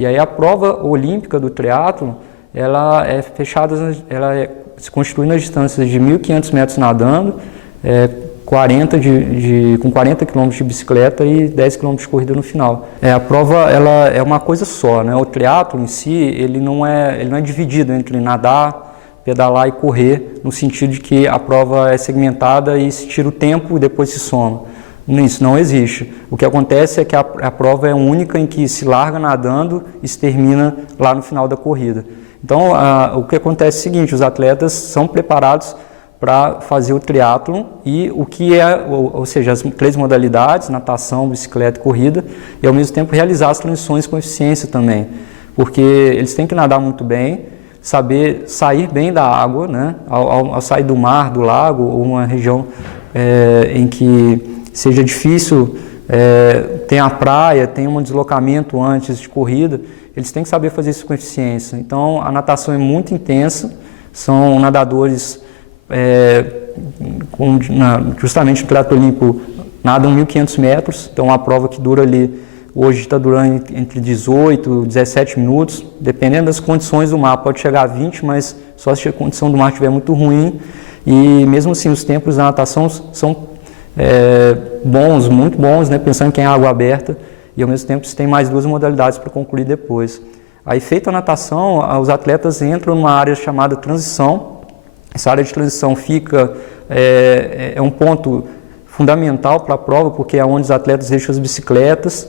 E aí a prova olímpica do triatlon, ela é fechada, se constitui nas distâncias de 1.500 metros nadando, com 40 km de bicicleta e 10 km de corrida no final. A prova ela é uma coisa só, né? O triatlon em si ele não é dividido entre nadar, pedalar e correr, no sentido de que a prova é segmentada e se tira o tempo e depois se soma. Isso não existe. O que acontece é que a prova é única em que se larga nadando e se termina lá no final da corrida. Então, o que acontece é o seguinte, os atletas são preparados para fazer o triatlon e ou seja, as 3 modalidades, natação, bicicleta e corrida, e ao mesmo tempo realizar as transições com eficiência também, porque eles têm que nadar muito bem, saber sair bem da água, né? Ao sair do mar, do lago, ou uma região em que seja difícil, tem a praia, tem um deslocamento antes de corrida, eles têm que saber fazer isso com eficiência. Então, a natação é muito intensa, são nadadores, justamente no triatlo olímpico, nadam 1.500 metros, então uma prova que dura ali, hoje está durando entre 18 e 17 minutos, dependendo das condições do mar, pode chegar a 20, mas só se a condição do mar estiver muito ruim, e mesmo assim os tempos da natação são bons, muito bons, né? Pensando que é água aberta, e ao mesmo tempo você tem mais 2 modalidades para concluir depois. Aí, feita a natação, os atletas entram numa área chamada transição. Essa área de transição é um ponto fundamental para a prova, porque é onde os atletas deixam as bicicletas,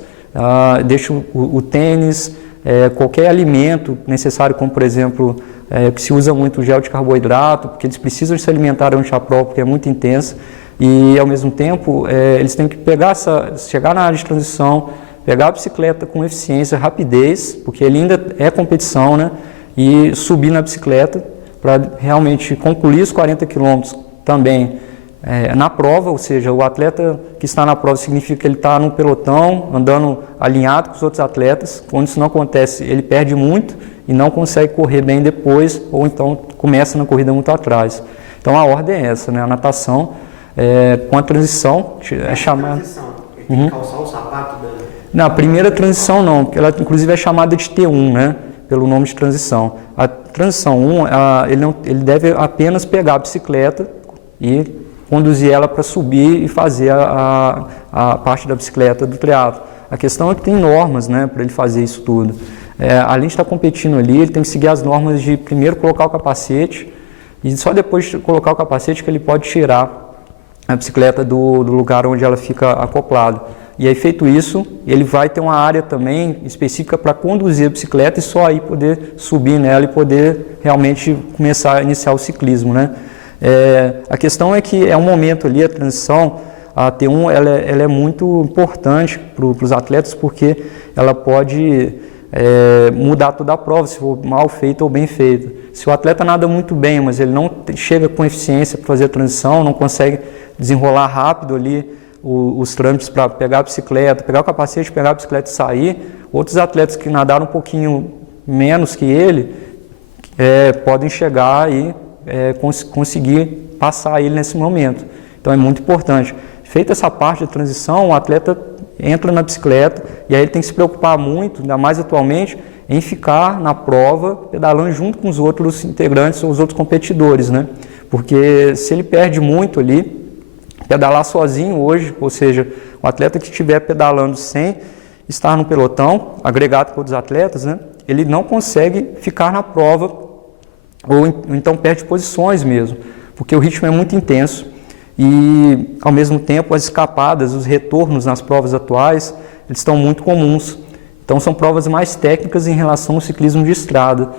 deixam o tênis, qualquer alimento necessário, como por exemplo, que se usa muito o gel de carboidrato, porque eles precisam se alimentar durante a prova, porque é muito intensa. E, ao mesmo tempo, eles têm que chegar na área de transição, pegar a bicicleta com eficiência, rapidez, porque ele ainda é competição, né? E subir na bicicleta para realmente concluir os 40 quilômetros também na prova, ou seja, o atleta que está na prova significa que ele está no pelotão, andando alinhado com os outros atletas. Quando isso não acontece, ele perde muito e não consegue correr bem depois, ou então começa na corrida muito atrás. Então, a ordem é essa, né? A natação, com a transição, é chamada... Tem que calçar o sapato da... Na primeira transição não, ela inclusive é chamada de T1, né? Pelo nome de transição. A transição 1, ele deve apenas pegar a bicicleta e conduzir ela para subir e fazer a parte da bicicleta do triatlo. A questão é que tem normas, né, para ele fazer isso tudo. Além de estar competindo ali, ele tem que seguir as normas de primeiro colocar o capacete e só depois de colocar o capacete que ele pode tirar a bicicleta do lugar onde ela fica acoplada. E aí, feito isso, ele vai ter uma área também específica para conduzir a bicicleta e só aí poder subir nela e poder realmente começar a iniciar o ciclismo, né? A questão é que é um momento ali, a transição, a T1, ela é muito importante para os atletas, porque ela pode mudar toda a prova, se for mal feita ou bem feita. Se o atleta nada muito bem, mas ele não chega com eficiência para fazer a transição, não consegue desenrolar rápido ali os trâmites para pegar a bicicleta, pegar o capacete, pegar a bicicleta e sair, outros atletas que nadaram um pouquinho menos que ele podem chegar e conseguir passar ele nesse momento. Então é muito importante. Feita essa parte de transição, o atleta entra na bicicleta e aí ele tem que se preocupar muito, ainda mais atualmente, em ficar na prova pedalando junto com os outros integrantes ou os outros competidores, né? Porque se ele perde muito ali, pedalar sozinho hoje, ou seja, o atleta que estiver pedalando sem estar no pelotão, agregado com outros atletas, né, ele não consegue ficar na prova ou então perde posições mesmo, porque o ritmo é muito intenso e, ao mesmo tempo, as escapadas, os retornos nas provas atuais, eles estão muito comuns. Então, são provas mais técnicas em relação ao ciclismo de estrada.